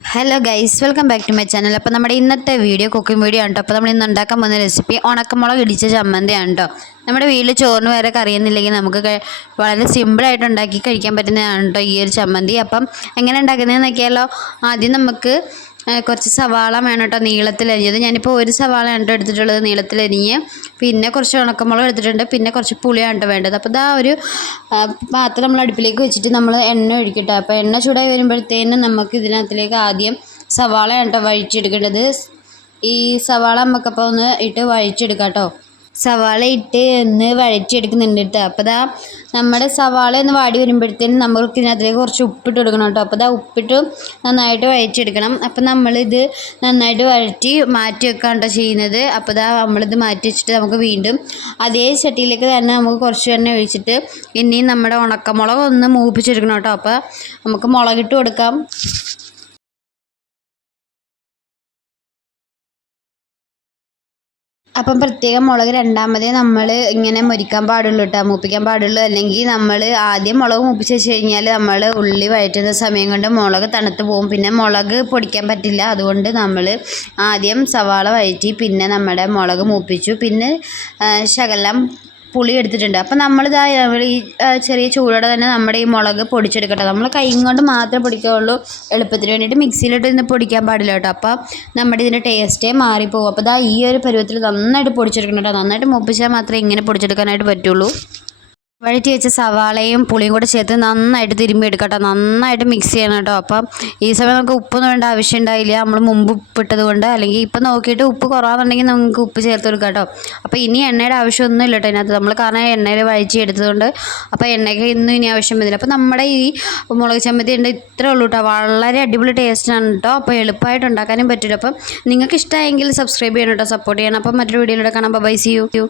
Hello guys welcome back to my channel അപ്പോൾ നമ്മുടെ ഇന്നത്തെ വീഡിയോ കുക്കിംഗ് വീഡിയോ ആണ് കേട്ടോ അപ്പോൾ നമ്മൾ ഇന്ന് ഉണ്ടാക്കാൻ പോകുന്ന റെസിപ്പി ഉണക്കമുളക് ഇടിച്ച ചമ്മന്തിയാണ് കേട്ടോ നമ്മുടെ വീട്ടിൽ ചോറിന് വേറെ കറിയുന്നില്ലെങ്കിൽ നമുക്ക് വളരെ സിമ്പിളായിട്ട് ഉണ്ടാക്കി കഴിക്കാൻ പറ്റുന്നതാണ് കേട്ടോ ഈ ഒരു ചമ്മന്തി. അപ്പം എങ്ങനെ ഉണ്ടാക്കുന്നതെന്ന് നോക്കിയാലോ? ആദ്യം നമുക്ക് കുറച്ച് സവാള വേണം കേട്ടോ നീളത്തിലരിഞ്ഞത് ഞാനിപ്പോൾ ഒരു സവാളയാണ് കേട്ടോ എടുത്തിട്ടുള്ളത് നീളത്തിലരിഞ്ഞ് പിന്നെ കുറച്ച് ഉണക്കമുളക് എടുത്തിട്ടുണ്ട്. പിന്നെ കുറച്ച് പുളിയാണ് വേണ്ടത്. അപ്പോൾ ഇതാ ഒരു പാത്രം നമ്മൾ അടുപ്പിലേക്ക് വെച്ചിട്ട് നമ്മൾ എണ്ണ ഒഴിക്കട്ടെ. അപ്പോൾ എണ്ണ ചൂടായി വരുമ്പോഴത്തേനും നമുക്ക് ഇതിനകത്തിലേക്ക് ആദ്യം സവാള കേട്ടോ വഴിച്ചെടുക്കേണ്ടത് ഈ സവാള നമുക്കപ്പോൾ ഒന്ന് ഇട്ട് വഴിച്ചെടുക്കാം കേട്ടോ സവാള ഇട്ട് ഒന്ന് വഴറ്റിയെടുക്കുന്നുണ്ട് കേട്ടോ അപ്പോൾ ദാ നമ്മുടെ സവാള ഒന്ന് വാടി വരുമ്പോഴത്തേനും നമ്മൾക്ക് ഇതിനകത്തേക്ക് കുറച്ച് ഉപ്പിട്ട് കൊടുക്കണം കേട്ടോ അപ്പോൾ ദാ ഉപ്പിട്ട് നന്നായിട്ട് വഴറ്റിയെടുക്കണം. അപ്പോൾ നമ്മളിത് നന്നായിട്ട് വഴറ്റി മാറ്റി വെക്കാം കേട്ടോ ചെയ്യുന്നത്. അപ്പോൾ ദാ നമ്മളിത് മാറ്റി വെച്ചിട്ട് നമുക്ക് വീണ്ടും അതേ ചട്ടിയിലേക്ക് തന്നെ നമുക്ക് കുറച്ച് എണ്ണ ഒഴിച്ചിട്ട് ഇനിയും നമ്മുടെ ഉണക്കമുളക് ഒന്ന് മൂപ്പിച്ചെടുക്കണം കേട്ടോ അപ്പോൾ നമുക്ക് മുളകിട്ട് കൊടുക്കാം. അപ്പം പ്രത്യേകം മുളക് രണ്ടാമതേ നമ്മൾ ഇങ്ങനെ മുരിക്കാൻ പാടുള്ളൂ കേട്ടോ മൂപ്പിക്കാൻ പാടുള്ളൂ. അല്ലെങ്കിൽ നമ്മൾ ആദ്യം മുളക് മൂപ്പിച്ച് വെച്ച് കഴിഞ്ഞാൽ നമ്മൾ ഉള്ളി വഴറ്റുന്ന സമയം കൊണ്ട് മുളക് തണുത്ത് പോകും. പിന്നെ മുളക് പൊടിക്കാൻ പറ്റില്ല. അതുകൊണ്ട് നമ്മൾ ആദ്യം സവാള വഴറ്റി പിന്നെ നമ്മുടെ മുളക് മൂപ്പിച്ചു. പിന്നെ ശകലം പുളി എടുത്തിട്ടുണ്ട്. അപ്പം നമ്മളിതാ ഈ ചെറിയ ചൂടോടെ തന്നെ നമ്മുടെ ഈ മുളക് പൊടിച്ചെടുക്കട്ടെ. നമ്മൾ കൈ കൊണ്ട് മാത്രമേ പൊടിക്കുകയുള്ളൂ എളുപ്പത്തിന് വേണ്ടിയിട്ട്. മിക്സിയിലിട്ട് ഇന്ന് പൊടിക്കാൻ പാടില്ല കേട്ടോ. അപ്പം നമ്മുടെ ഇതിന്റെ ടേസ്റ്റേ മാറിപ്പോകും അപ്പോൾ ഇതാ ഈ ഒരു പരുവത്തിൽ നന്നായിട്ട് പൊടിച്ചെടുക്കണം കേട്ടോ നന്നായിട്ട് മൂപ്പിച്ചാൽ മാത്രമേ ഇങ്ങനെ പൊടിച്ചെടുക്കാനായിട്ട് പറ്റുള്ളൂ. വഴറ്റി വെച്ച സവാളയും പുളിയും കൂടെ ചേർത്ത് നന്നായിട്ട് തിരുമ്പി എടുക്കട്ടോ നന്നായിട്ട് മിക്സ് ചെയ്യണം കേട്ടോ. അപ്പം ഈ സമയം നമുക്ക് ഉപ്പൊന്നും വേണ്ട ആവശ്യം ഉണ്ടായില്ല നമ്മൾ മുമ്പ് ഉപ്പിട്ടത് കൊണ്ട് അല്ലെങ്കിൽ ഇപ്പം നോക്കിയിട്ട് ഉപ്പ് കുറവാണെന്നുണ്ടെങ്കിൽ നമുക്ക് ഉപ്പ് ചേർത്ത് കൊടുക്കാം അപ്പോൾ ഇനി എണ്ണയുടെ ആവശ്യമൊന്നും ഇല്ല കേട്ടോ ഇതിനകത്ത്. നമ്മൾ കാരണം എണ്ണയിൽ വഴിച്ച് എടുത്തതുകൊണ്ട് അപ്പോൾ എണ്ണയ്ക്ക് ഇന്നും ഇനി ആവശ്യം വരുന്നില്ല അപ്പോൾ നമ്മുടെ ഈ മുളക് ചമ്മന്തി ഉണ്ട് ഇത്രേ ഉള്ളൂ കേട്ടോ. വളരെ അടിപൊളി ടേസ്റ്റാണ് കേട്ടോ. അപ്പോൾ എളുപ്പമായിട്ട് ഉണ്ടാക്കാനും പറ്റില്ല. അപ്പം നിങ്ങൾക്ക് ഇഷ്ടമായെങ്കിൽ സബ്സ്ക്രൈബ് ചെയ്യണം കേട്ടോ. സപ്പോർട്ട് ചെയ്യണം. അപ്പം മറ്റൊരു വീഡിയോയിലൂടെ കാണാം. By C U